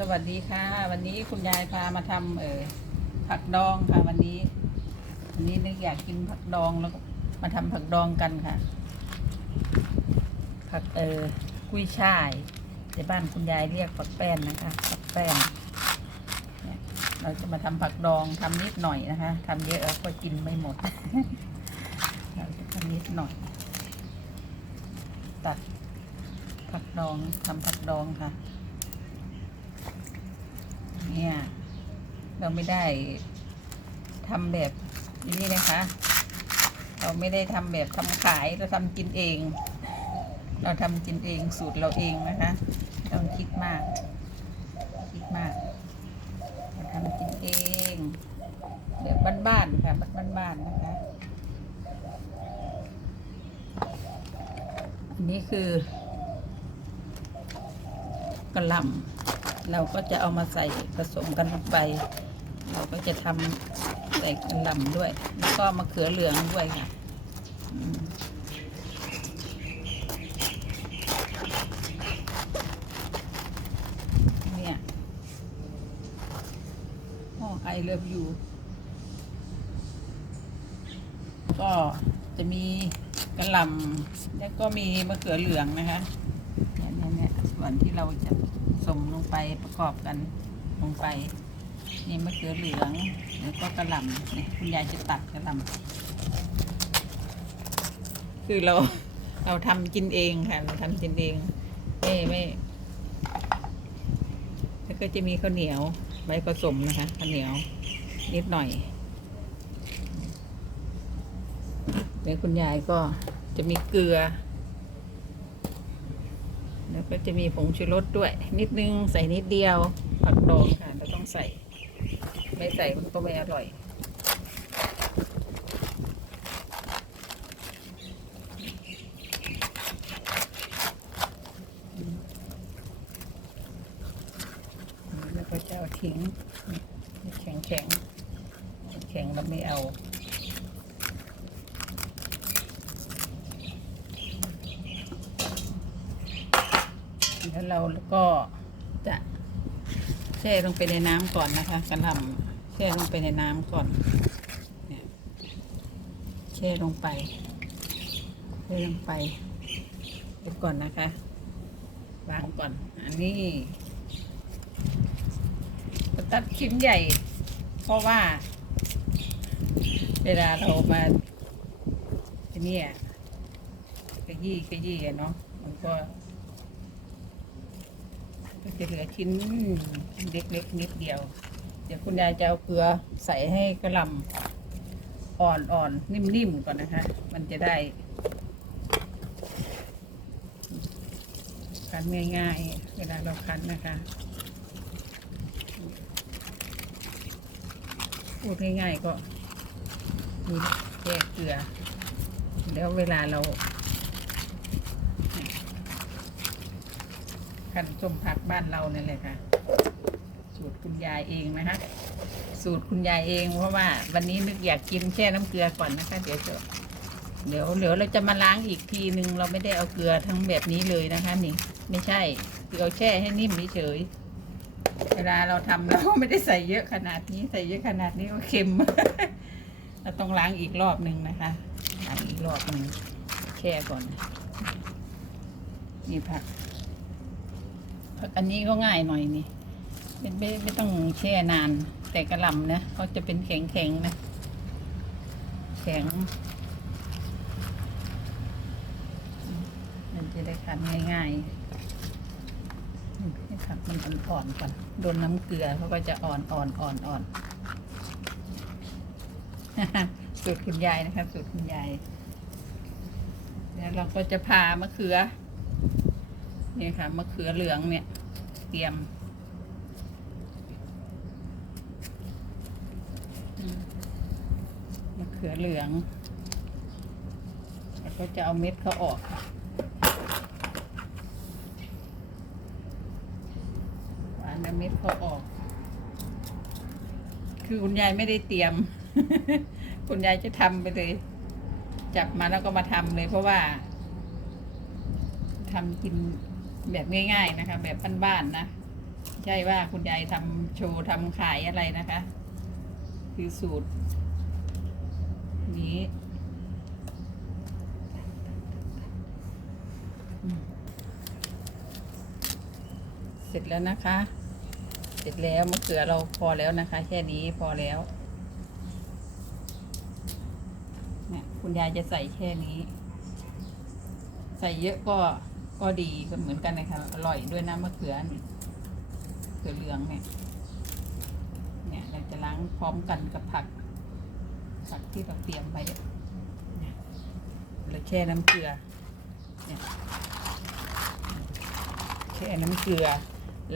สวัสดีค่ะ วันนี้คุณยายพามาทำเออผักดองค่ะ วันนี้ วันนี้นึกอยากกินผักดองแล้วก็มาทำผักดองกันค่ะ ผักเออกุ้ยช่ายในบ้านคุณยายเรียกผักแป้นนะคะผักแป้นเนี่ยเราจะมาทำผักดองทำนิดหน่อยนะคะทำเยอะแล้วก็กินไม่หมดเราจะทำนิดหน่อย ตัดผักดองทำผักดองค่ะ เนี่ย เราไม่ได้ทำแบบนี้นะคะ เราไม่ได้ทำแบบทำขายเราทำกินเอง เราทำกินเองสูตรเราเองนะคะต้องคิดมาก คิดมากเราทำกินเองแบบบ้านๆค่ะบ้านๆนะคะอันนี้คือกระหล่ำ เราก็จะเอามาใส่ผสมกันลงไป เราก็จะทำใส่กระหล่ำด้วย แล้วก็มะเขือเหลืองด้วยค่ะเนี่ยห้องไอเลิฟยูก็จะมีกระหล่ำแล้วก็มีมะเขือเหลืองนะคะเนี่ยเนี่ยเนี่ยส่วนที่เราจะ มลงไปประกอบกันลงไป นี่มะเขือเหลืองแล้วก็กระหล่ำนี่คุณยายจะตัดกระหล่ำคือเราเราทำกินเองค่ะเราทำกินเองไม่ไม่แล้วก็จะมีข้าวเหนียวใบผสมนะคะข้าวเหนียวนิดหน่อยแล้วคุณยายก็จะมีเกลือ แล้วก็จะมีผงชูรสด้วย นิดนึงใส่นิดเดียวผักดองค่ะเราต้องใส่ ไม่ใส่มันก็ไม่อร่อยแล้วก็จะเอาทิ้งแข็งแข็งแข็งเราไม่เอา แล้วเราก็จะแช่ลงไปในน้ำก่อนนะคะกระหล่ำแช่ลงไปในน้ำก่อนเนี่ยแช่ลงไปแช่ลงไปเดี๋ยวก่อนนะคะวางก่อน อันนี้ตัดชิ้นใหญ่ เพราะว่า เวลาเรามาที่เนี่ยขยี้ขยี้อะเนาะมันก็ ก็จะเหลือชิ้นเล็กๆนิดเดียว เดี๋ยวคุณยายจะเอาเกลือใส่ให้กระลำอ่อนๆนิ่มๆก่อนนะคะ มันจะได้คั้นง่ายๆ เวลาเราคั้นนะคะพูดง่ายๆก็มีแยกเกลือ แล้วเวลาเรา คันส้มผักบ้านเราเนี่ยแหละค่ะ สูตรคุณยายเองนะคะสูตรคุณยายเองเพราะว่า วันนี้นึกอยากกินแช่น้ำเกลือก่อนนะคะ เดี๋ยวจะเดี๋ยวเดี๋ยวเราจะมาล้างอีกทีนึงเราไม่ได้เอาเกลือทั้งแบบนี้เลยนะคะ นี่ ไม่ใช่คือเราแช่ให้นิ่มเฉยเวลาเราทำเราไม่ได้ใส่เยอะขนาดนี้ใส่เยอะขนาดนี้ก็เค็มเราต้องล้างอีกรอบหนึ่งนะคะล้างอีกรอบหนึ่งแช่ก่อนนี่ผัก อันนี้ก็ง่ายหน่อยนี่ไม่ไม่ไม่ต้องแช่นาน แต่กระลำนะเขาจะเป็นแข็งแข็งนะ แข็ง มันจะได้คันง่ายๆให้ผักมันอ่อนๆก่อนโดนน้ำเกลือเขาก็จะอ่อนอ่อนอ่อนอ่อนสูตรคุณยายนะคะสูตรคุณยายแล้วเราก็จะพามะเขือ นี่ค่ะมะเขือเหลืองเนี่ย เตรียมมมะเขือเหลือง แล้วก็จะเอาเม็ดเขาออกค่ะหวานเอาเม็ดเขาออก คือคุณยายไม่ได้เตรียม คุณยายจะทำไปเลย จับมาแล้วก็มาทำเลยเพราะว่าทำกิน แบบง่าย ๆนะคะ แบบบ้านๆนะใช่ว่าคุณยายทำโชว์ทำขายอะไรนะคะ คือสูตร นี้เสร็จแล้วนะคะ เสร็จแล้วมะเขือเราพอแล้วนะคะ แค่นี้พอแล้วเนี่ยคุณยายจะใส่แค่นี้ ใส่เยอะก็ ก็ดีก็เหมือนกันนะคะอร่อยด้วยนะมะเขือนี่มะเขือเหลืองเนี่ย เนี่ยเราจะล้างพร้อมกันกับผัก ผักที่เราเตรียมไว้เนี่ยเราแช่น้ำเกลือ เนี่ยแช่น้ำเกลือ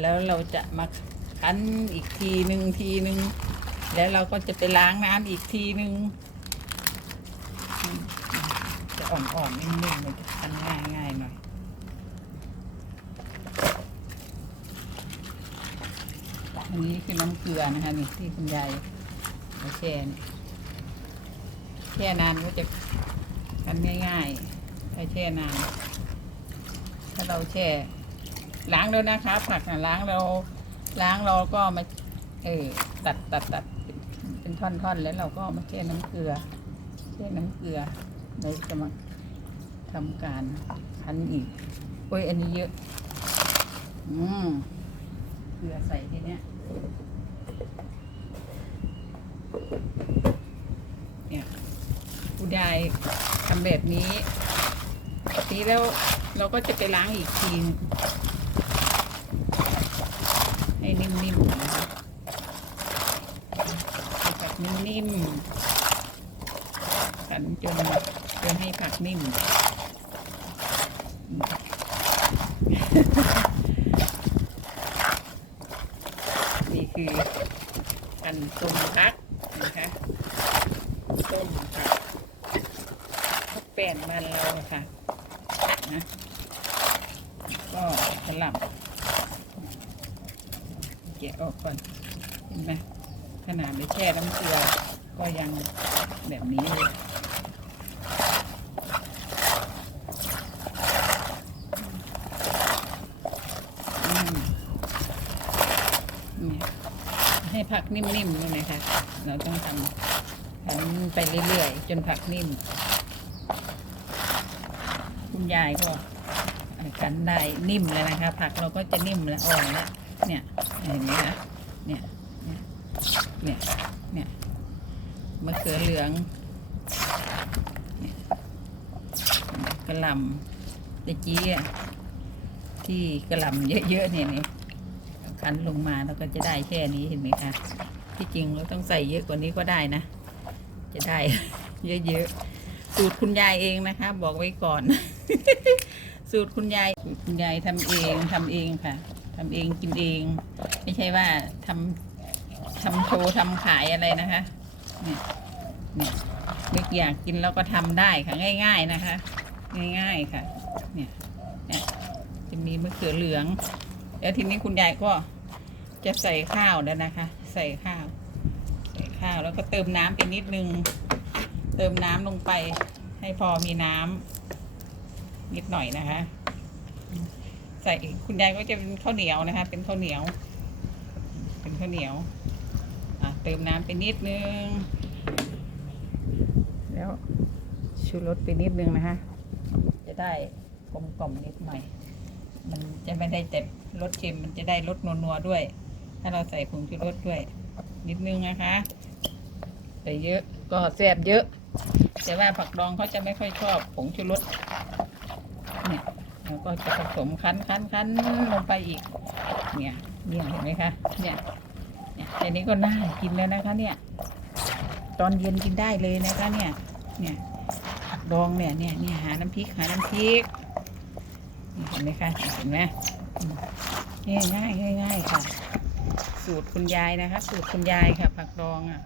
แล้วเราจะมาคั้นอีกทีหนึ่งทีหนึ่งแล้วเราก็จะไปล้างน้ำอีกทีหนึ่งจะอ่อนๆนิ่มๆมันจะคั้นง่ายๆหน่อย อั นี้คือน้ำเกลือนะคะนี่ที่คุณยายมาแช่นี่แช่นานก็จะกันง่ายๆถ้าแช่นาน ถ้าเราแช่ล้างแล้วนะคะผักนะล้างเราล้างเราก็มาเออตัดตัดตัดเป็นท่อนๆ แล้วเราก็มาแช่น้ำเกลือแช่น้ำเกลือเราจะมาทำการคั้นอีกโอ้ยอันนี้เยอะ อืมเกลือใส่ทีเนี้ย เนี่ยคุณยายทำแบบนี้ทีแล้วเราก็จะไปล้างอีกทีให้นิ่มๆนะคะผักนิ่มๆกันจนจนให้ผักนิ่ม นี่คือ กันต้มพักนะคะต้มผักผักแป้นมันเราค่ะนะก็สลับแกะออกก่อนเห็นไหมขนาดไม่แช่น้ำเกลือก็ยังแบบนี้เลยอืมเนี่ย ให้ผักนิ่มๆด้วยนะคะ เราต้องทำทำไปเรื่อยๆ จนผักนิ่ม คุณยายก็กันได้นิ่มแล้วนะคะ ผักเราก็จะนิ่มและอ่อนแล้ว เนี่ยเห็นไหมคะเนี่ยเนี่ย เนี่ยมะเขือเหลืองเนี่ยกระลำตะกี้อะที่กระลำเยอะๆเนี่ยนี่ันลงมาแล้วก็จะได้แค่นี้เห็นไหมคะที่จริงเราต้องใส่เยอะกว่านี้ก็ได้นะ จะได้ เยอะๆสูตรคุณยายเองนะคะ บอกไว้ก่อน สูตรคุณยายคุณยายทำเองทำเองค่ะทำเองกินเอง ไม่ใช่ว่าทำทำโชว์ทำขายอะไรนะคะเนี่ยเนี่ยนึกอยากกินแล้วก็ทำได้ค่ะง่าย ๆนะคะ ง่ายๆค่ะ เนี่ยเนี่ยจะมีมะเขือเหลือง แล้วทีนี้คุณยายก็ จะใส่ข้าวแล้วนะคะ ใส่ข้าว ใส่ข้าวแล้วก็เติมน้ำไปนิดนึง เติมน้ำลงไป ให้พอมีน้ำนิดหน่อยนะคะ ใส่คุณยายก็จะเป็นข้าวเหนียวนะคะ เป็นข้าวเหนียว เป็นข้าวเหนียวอะเติมน้ำไปนิดนึง แล้วชูรสไปนิดนึงนะคะ จะได้กลมกล่อมนิดหน่อย มันจะไม่ได้แต่รสเค็มมันจะได้รสนัวๆด้วย ถ้าเราใส่ผงชูรสด้วย นิดนึงนะคะ ใส่เยอะก็แซ่บเยอะ แต่ว่าผักดองเขาจะไม่ค่อยชอบผงชูรสเนี่ยเราก็จะผสมคั้นคั้นคั้นลงไปอีก เนี่ยเนี่ยเห็นไหมคะเนี่ยเนี่ยอันนี้ก็น่ากินแล้วนะคะ เนี่ย ตอนเย็นกินได้เลยนะคะ เนี่ย เนี่ยผักดองเนี่ยเนี่ยเนี่ยหาน้ำพริกหาน้ำพริกเห็นไหมคะเห็นไหมง่ายง่ายง่ายง่ายค่ะ สูตรคุณยายนะคะ สูตรคุณยายค่ะ ผักดองอะ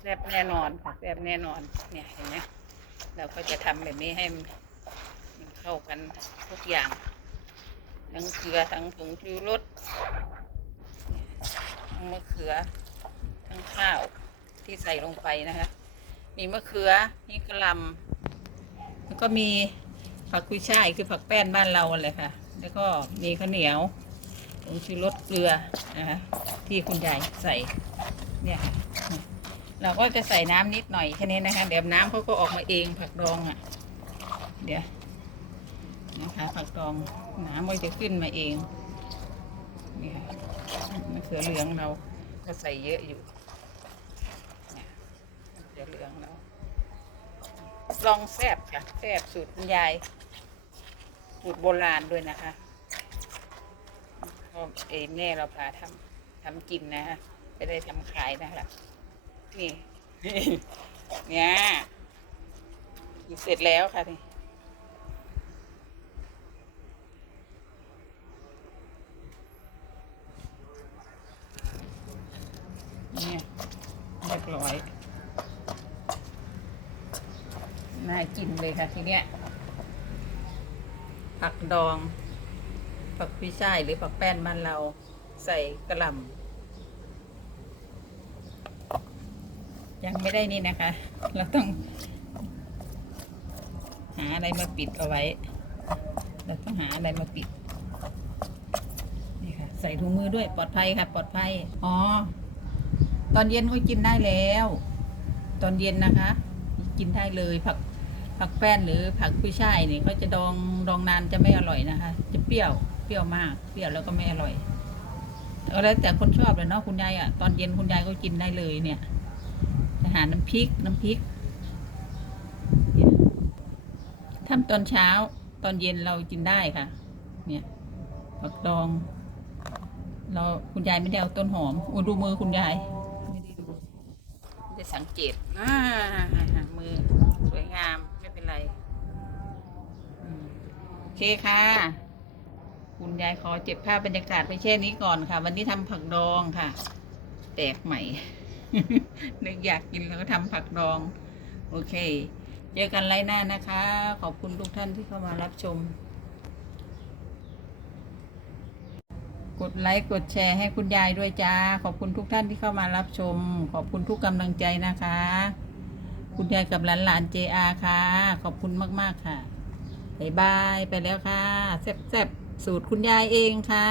แซ่บแน่นอนค่ะแซ่บแน่นอน เนี่ยเห็นไหมเราก็จะทำแบบนี้ให้มันเข้ากันทุกอย่าง ทั้งเกลือทั้งผงชูรสทั้งมะเขือ ทั้งข้าวที่ใส่ลงไปนะคะ มีมะเขือมีกระลำแล้วก็มีผักกุยช่ายคือผักแป้นบ้านเราเลยค่ะ แล้วก็มีข้าวเหนียว ผงชูรสเกลือนะคะที่คุณยายใส่เนี่ยเราก็จะใส่น้ำนิดหน่อยแค่นี้นะคะ เดี๋ยวน้ำเขาก็ออกมาเองผักดองอะ่ะ เดี๋ยวนะคะผักดองน้ำมันจะขึ้นมาเองนี่ค่ะมะเขือเหลืองเราก็ใส่เยอะอยู่เนี่ยมะเขือเหลืองเราลองแซบค่ะแซบสูตรคุณยายสูตรโบราณด้วยนะคะ ก็เอแม่เราพาทำทำกินนะฮะไม่ได้ทำขายนะคะนี่ เนี่ยอยู่เสร็จแล้วค่ะนี่เนี่ยเรียบร้อย น่ากินเลยค่ะทีเนี้ยผักดอง ผักพิช่ายหรือผักแป้นมันเราใส่กระหล่ำยังไม่ได้นี่นะคะ เราต้องหาอะไรมาปิดเอาไว้ เราต้องหาอะไรมาปิด นี่ค่ะ ใส่ถุงมือด้วยปลอดภัยค่ะ ปลอดภัย อ๋อ ตอนเย็นก็กินได้แล้ว ตอนเย็นนะคะ กินได้เลยผักผักแป้นหรือผักกุ้ยช่ายนี่เขาจะดองดองนานจะไม่อร่อยนะคะ จะเปรี้ยว เปรี้ยวมาก เปรี้ยวแล้วก็ไม่อร่อยเอาแล้วแต่คนชอบเลยเนาะคุณยายอะตอนเย็นคุณยายก็กินได้เลยเนี่ยจะหาน้ำพริกน้ำพริกทำตอนเช้าตอนเย็นเรากินได้ค่ะ เนี่ยผักดอง เราคุณยายไม่ได้เอาต้นหอมอุดูมือคุณยายไม่ได้ดูไม่ได้สังเกตอ่ามือสวยงามไม่เป็นไรโอเคค่ะ คุณยายขอเจ็บภาพบรรยากาศไปแช่นี้ก่อนค่ะ วันนี้ทำผักดองค่ะ แตกใหม่ นึกอยากกินแล้วก็ทำผักดอง โอเค เจอกันไลฟ์หน้านะคะ ขอบคุณทุกท่านที่เข้ามารับชม กดไลค์กดแชร์ให้คุณยายด้วยจ้า ขอบคุณทุกท่านที่เข้ามารับชม ขอบคุณทุกกำลังใจนะคะ คุณยายกับหลานหลาน JR ค่ะ ขอบคุณมากๆค่ะบายบายไปแล้วค่ะแซ่บๆ สูตรคุณยายเองค่ะ